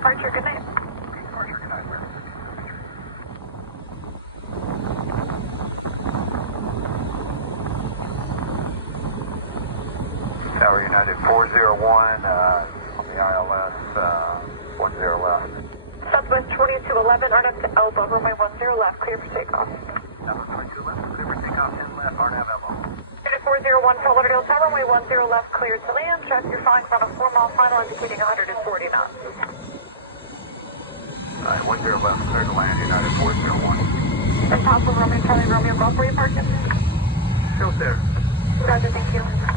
departure. Good night. Departure, good night, sir. Tower United 401 on the ILS 10 left. Southwest 2211, RNAV to Elba, runway 10 left, clear for takeoff. Tower 22 left, clear for takeoff, 10 left, RNAV Elba. Unit 401, Fort Lauderdale Tower, runway 10 left, clear to land. Track your flying front of 4 mile final, indicating 140 knots. Alright, 10 left, clear to land, United 401. Impossible, Romeo, Charlie, Romeo, Golf, where you parking? Still there. Roger, thank you.